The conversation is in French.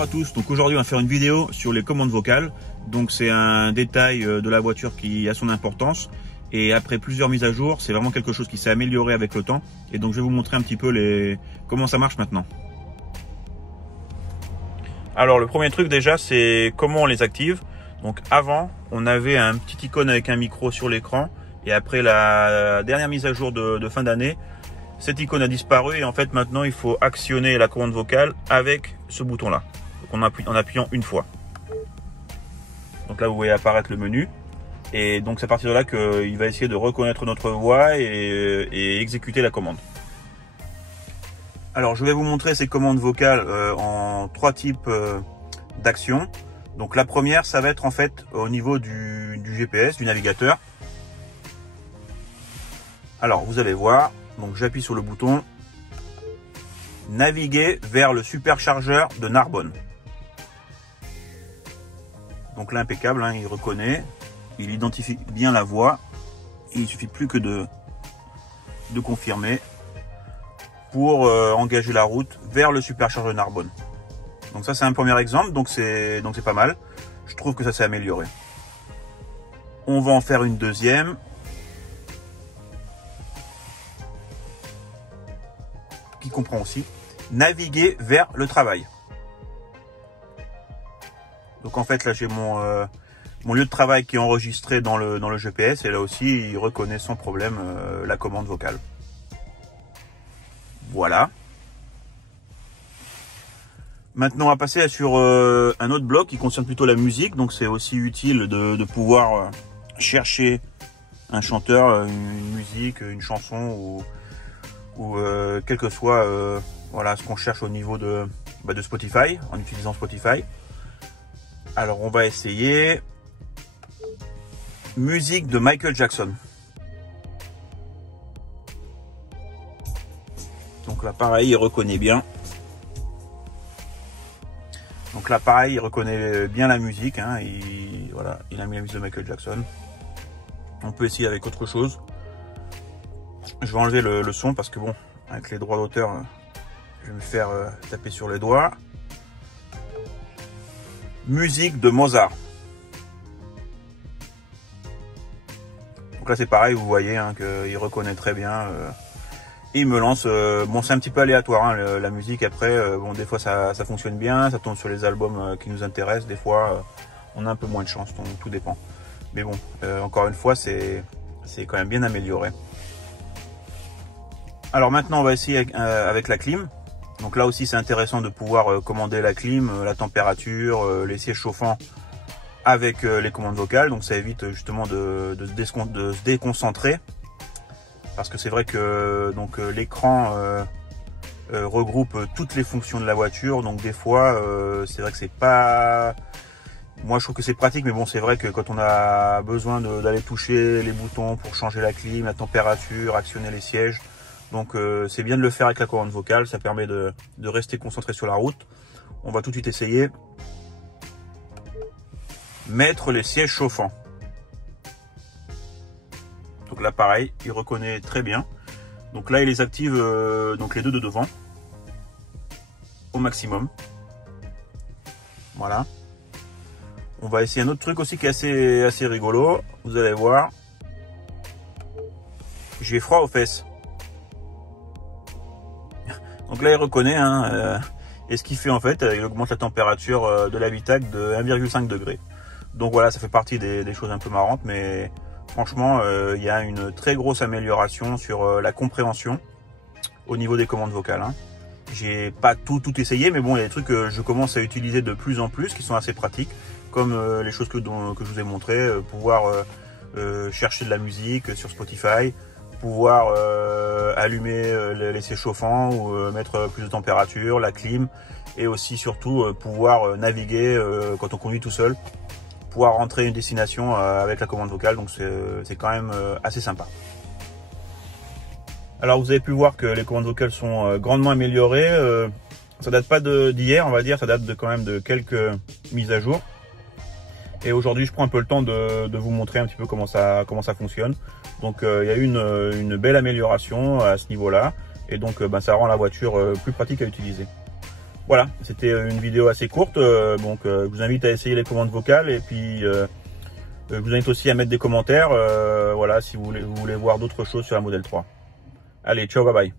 Bonjour à tous, donc aujourd'hui on va faire une vidéo sur les commandes vocales. Donc c'est un détail de la voiture qui a son importance et après plusieurs mises à jour, c'est vraiment quelque chose qui s'est amélioré avec le temps. Et donc je vais vous montrer un petit peu comment ça marche maintenant. Alors le premier truc déjà, c'est comment on les active. Donc avant, on avait un petit icône avec un micro sur l'écran et après la dernière mise à jour de fin d'année, cette icône a disparu et en fait maintenant il faut actionner la commande vocale avec ce bouton là, en appuyant une fois. Donc là vous voyez apparaître le menu et donc c'est à partir de là qu'il va essayer de reconnaître notre voix et exécuter la commande. Alors je vais vous montrer ces commandes vocales en trois types d'actions. Donc la première, ça va être en fait au niveau du GPS, du navigateur. Alors vous allez voir. Donc j'appuie sur le bouton naviguer vers le superchargeur de Narbonne. Donc là impeccable, hein, il reconnaît, il identifie bien la voix. Il suffit plus que de confirmer pour engager la route vers le superchargeur de Narbonne. Donc ça c'est un premier exemple, donc c'est pas mal. Je trouve que ça s'est amélioré. On va en faire une deuxième. Qui comprend aussi naviguer vers le travail. Donc en fait là j'ai mon lieu de travail qui est enregistré dans le GPS et là aussi il reconnaît sans problème la commande vocale. Voilà. Maintenant on va passer sur un autre bloc qui concerne plutôt la musique. Donc c'est aussi utile de pouvoir chercher un chanteur, une musique, une chanson ou quel que soit voilà, ce qu'on cherche au niveau de Spotify, en utilisant Spotify. Alors on va essayer musique de Michael Jackson. Donc là pareil, il reconnaît bien. Donc là pareil, il reconnaît bien la musique, hein, voilà, il a mis la musique de Michael Jackson. On peut essayer avec autre chose. Je vais enlever le son parce que bon, avec les droits d'auteur, je vais me faire taper sur les doigts. Musique de Mozart. Donc là c'est pareil, vous voyez hein, qu'il reconnaît très bien. Et il me lance, bon c'est un petit peu aléatoire hein, la musique après, bon des fois ça fonctionne bien, ça tombe sur les albums qui nous intéressent, des fois on a un peu moins de chance, donc tout dépend. Mais bon, encore une fois c'est quand même bien amélioré. Alors maintenant on va essayer avec la clim. Donc là aussi c'est intéressant de pouvoir commander la clim, la température, les sièges chauffants avec les commandes vocales. Donc ça évite justement de se déconcentrer. Parce que c'est vrai que l'écran regroupe toutes les fonctions de la voiture. Donc des fois c'est vrai que c'est pas... Moi je trouve que c'est pratique, mais bon c'est vrai que quand on a besoin d'aller toucher les boutons pour changer la clim, la température, actionner les sièges. Donc c'est bien de le faire avec la commande vocale, ça permet de rester concentré sur la route. On va tout de suite essayer. Mettre les sièges chauffants. Donc là pareil, il reconnaît très bien. Donc là il les active, donc les deux de devant, au maximum. Voilà. On va essayer un autre truc aussi qui est assez rigolo. Vous allez voir. J'ai froid aux fesses. Donc là il reconnaît hein, et ce qu'il fait en fait, il augmente la température de l'habitacle de 1,5 degré. Donc voilà, ça fait partie des choses un peu marrantes, mais franchement il y a une très grosse amélioration sur la compréhension au niveau des commandes vocales. Hein. J'ai pas tout essayé, mais bon il y a des trucs que je commence à utiliser de plus en plus qui sont assez pratiques, comme les choses que je vous ai montré, pouvoir chercher de la musique sur Spotify, pouvoir allumer les sièges chauffants ou mettre plus de température, la clim, et aussi surtout pouvoir naviguer quand on conduit tout seul, pouvoir rentrer une destination avec la commande vocale. Donc c'est quand même assez sympa. Alors vous avez pu voir que les commandes vocales sont grandement améliorées. Ça date pas d'hier, on va dire, ça date quand même de quelques mises à jour. Et aujourd'hui, je prends un peu le temps de vous montrer un petit peu comment ça fonctionne. Donc, il y a eu une belle amélioration à ce niveau-là. Et donc, ça rend la voiture plus pratique à utiliser. Voilà, c'était une vidéo assez courte, donc je vous invite à essayer les commandes vocales et puis je vous invite aussi à mettre des commentaires, voilà, si vous voulez voir d'autres choses sur la Model 3. Allez, ciao, bye bye.